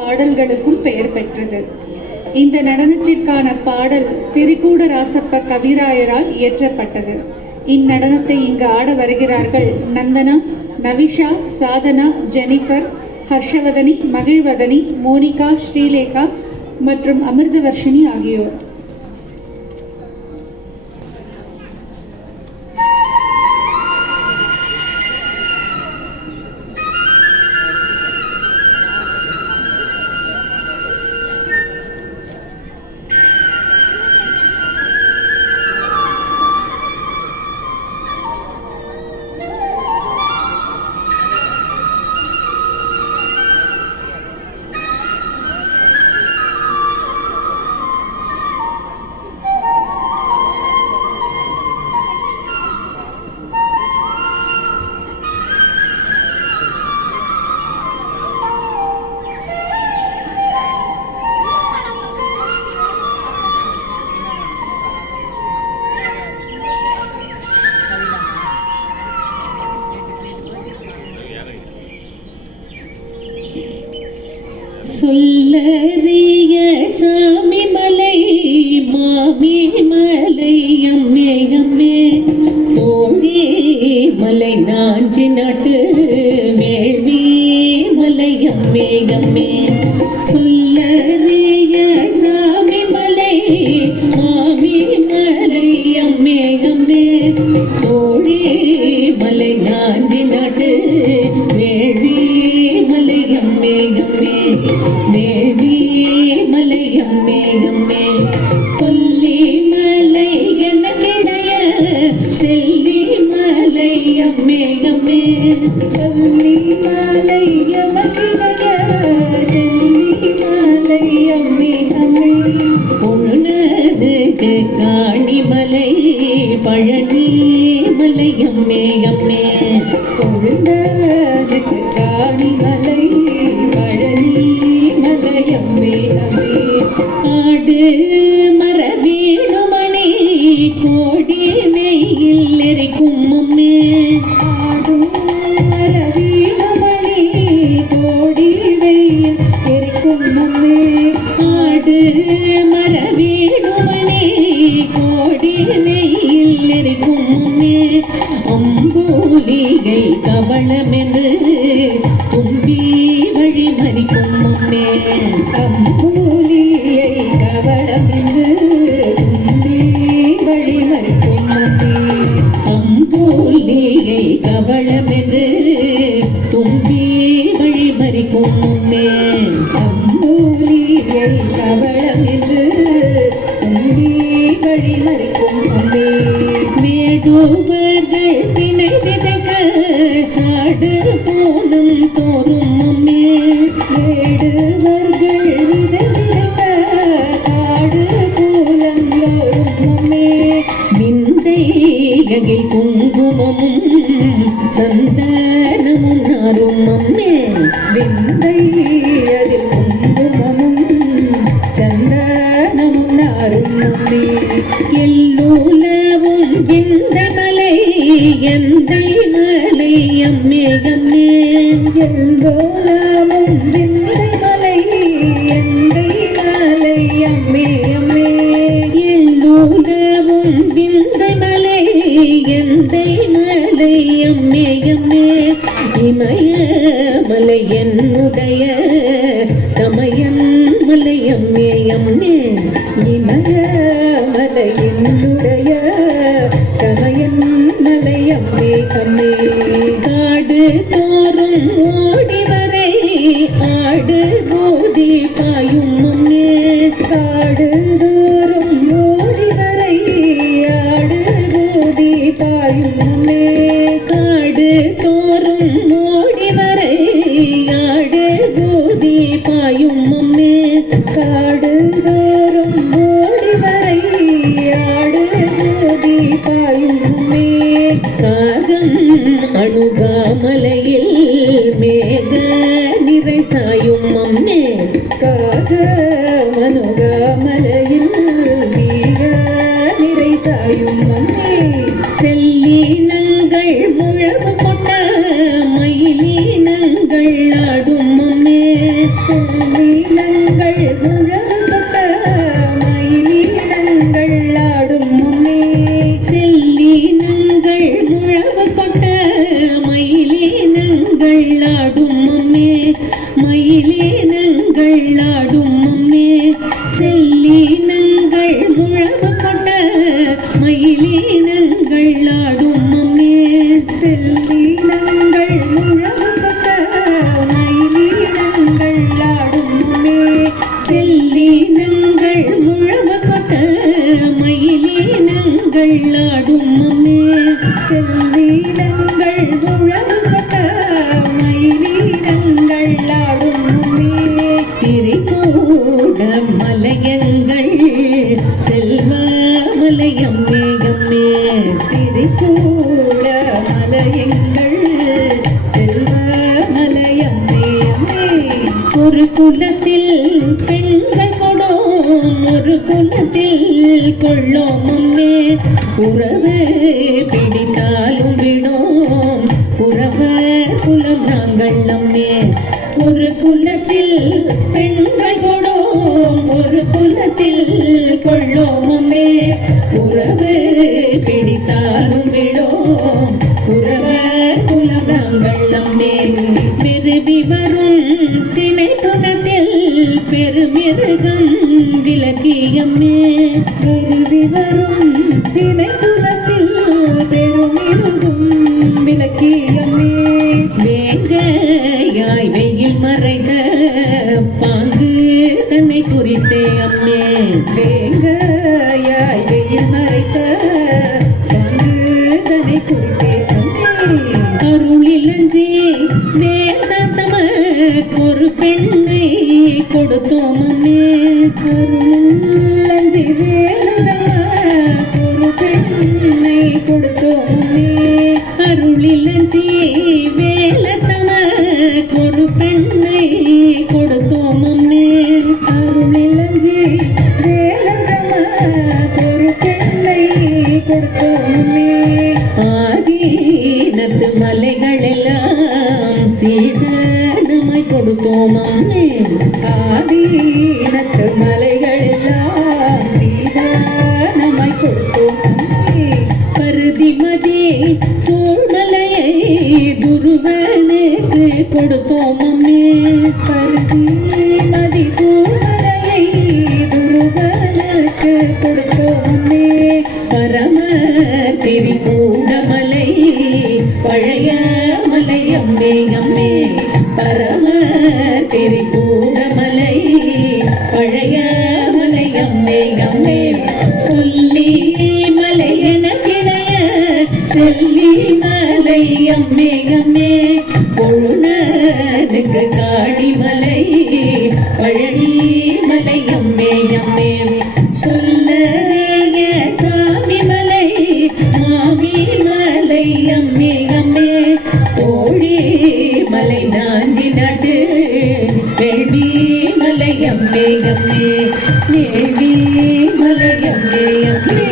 பாடல்களுக்கும் பெயர் பெற்றது. இந்த நடனத்திற்கான பாடல் திரிகூட ராசப்ப கவிராயரால் இயற்றப்பட்டது. இந்நடனத்தை இங்கு ஆட வருகிறார்கள் நந்தனா, நவிஷா, சாதனா, ஜெனிஃபர், ஹர்ஷவதனி, மகிழ்வதனி, மோனிகா, ஸ்ரீலேகா மற்றும் அமிர்தவர்ஷினி ஆகியோர். சொல்லறிய சாமி மலை மாமி மலை அம்மே அம்மே கோழி மலை நாஞ்சி நாட்டு வேள்வி மலை அம்மே அம்மே சொல்லறிய சாமி மலை மாமி மலை அம்மே அம்மே கோழி மலை நாஞ்சி நாட்டு வேள்வி மலை அம்மே அம்மே தேவி மலை அம்மே அம்மே சொல்லி மலை எனக்கிடைய செல்லி மலை அம்மே அம்மே சொல்லி மலை எமக்கிடைய செல்லி மலை அம்மே அம்மே பொழுனதுக்கு காணி மலை பழனி மலை அம்மே அம்மே பொழுனதுக்கு காணி மலை ஆடு மர வீடுமணி கோடி வெயில் எரிக்கும் அம்மே ஆடு மர வீடுமணி கோடி வெயில் எரிக்கும் அம்மே ஆடு மர வீடுமணி கோடி வெயில் எரிக்கும் அம்மே அம்பூலிகை கவளமென்று தும்பி வழி மறிக்கும் அம்மே அம்பூலியை கவளமென்று தும்பி வழி மறிக்கும் அம்மே அம்பூலியை கவளமென்று தும்பி வழி மறிக்கும் அம்மே அம்பூலியை கவளமென்று தும்பி வழி மறிக்கும் அம்மே வேடுவர்கள் தினை விதைக்க சாடு போனும் தோறும் அம்மே வேடுவர்கள் விதை விதைக்க காடு போலம் தோறும் அம்மே விந்தையகில் குங்குமமும் சந்தனமும் நாரும் அம்மே விந்தையகில் குங்குமமும் சந்தனமும் நாரும் அம்மே எல்லோலவும் விந்தை மலை எந்தை மலை அம்மே அம்மே எல்லோலவும் விந்தை மலை எந்தை மலை அம்மே அம்மே எல்லோலவும் விந்தை மலை எந்தை மலை அம்மே அம்மே இமய மலை என்னுடைய தமயன் மலை அம்மே அம்மே இமய மலை என்னுடைய தமயன் மலை அம்மே அம்மே காடு தோறும் ஓடி வரை ஆடு கோதி பாயும் அம்மே காடு தோறும் ஓடி வரை ஆடு கோதி பாயும் அம்மே காடு தோறும் ஓடி வரை ஆடு கோதி பாயும் அம்மே காடு தோறும் ஓடி வரை ஆடு கோதி பாயும் அம்மே காகம் அணுகாமலையில் மேக நிறை சாயும் அம்மே காக மனுகாமலையில் மேக நிறை சாயும் அம்மே செல்லினங்கள் முழவு கொண்ட மயிலினங்கள் ஆடும் அம்மே செல்லி செல்லீனங்கள் முழப்பட்ட மயிலீனங்கள் ஆடும் அம்மே செல்லீனங்கள் முழப்பட்ட மயிலீனங்கள் ஆடும் அம்மே மயிலீனங்கள் ஆடும் அம்மே செல்லீனங்கள் முழப்பட்ட மயிலீனங்கள் ஆடும் அம்மே செல்லீனங்கள் முழப்பட்ட மயிலீனங்கள் ஆடும் அம்மே செல்லீனங்கள் முழப்பட்ட மயிலீனங்கள் ஆடும் அம்மே செல்லீனங்கள் முழப்பட்ட மயிலீனங்கள் ஆடும் அம்மே திரிகூட மலையங்கள் செல்வ மலையம்மே அம்மே திரிகூட மலையங்கள் செல்வ மலையம்மே அம்மே ஒரு குலத்தில் பெண்கள் கொடோம் ஒரு குலத்தில் கொள்ளோம் அம்மே உறவு பிடித்தாலும் விடோம் உறவ குலம் நாங்கள் அம்மே ஒரு குலத்தில் பெண்கள் கொடோம் ஒரு குலத்தில் கொள்ளோம் அம்மே உறவு பிடித்தாலும் விடோம் உறவ குலம் நாங்கள் அம்மே பெருவி வரும் திணைப்புணத்தில் பெருமிருகம் விலக்கியம்மே பெருவி வரும் திணைப்புணத்தில் பெருமிருகம் விலக்கியம்மே வேங்கையாய் வெயில் மறைந்த பாங்கு தன்னை குறித்தே அம்மே வேங்கையாய் வெயில் மறைத்த பாங்கு தன்னை குறித்தே அம்மே அருளிலஞ்சி வேதாந்தம ஒரு பெண்ணை கொடுத்தோம் அம்மே அருளிலஞ்சி வேதாந்தம ஒரு பெண்ணை கொடுத்தோம் அம்மே அருளிலஞ்சி வேலத்தம ஒரு பெண்ணை கொடுத்தோம் அம்மே அருளிலஞ்சி வேலத்தம ஒரு பெண்ணை கொடுத்தோம் அம்மே ஆதீனத்து மலைகளெல்லாம் சீதனமாய் கொடுத்தோம் அம்மே ஆதீனத்து மலைகளெல்லாம் சீதனமாய் கொடுத்தோம் அம்மே பருதிமதி சூழ்நிலையை துருவனுக்கு கொடுத்தோம் அம்மே பருதிமதி சூழ்நிலையை துருவனுக்கு கொடுத்தோம் அம்மே பரம திரிகூடமலை பழைய மலை அம்மே அம்மே பரம திரிகூடமலை பழைய மலை அம்மே அம்மே சொல்லி மலை என கிளைய செல்லி மலை அம்மே அம்மே பொழுனனுக்கு காடிமலை பழனி மலை அம்மே அம்மே சொல்லைய சாமி மலை மாமி மலை அம்மே அம்மே தோழி மலை நாஞ்சி நடு வேள்வி மலை அம்மே அம்மே வேள்வி மலை அம்மே அம்மே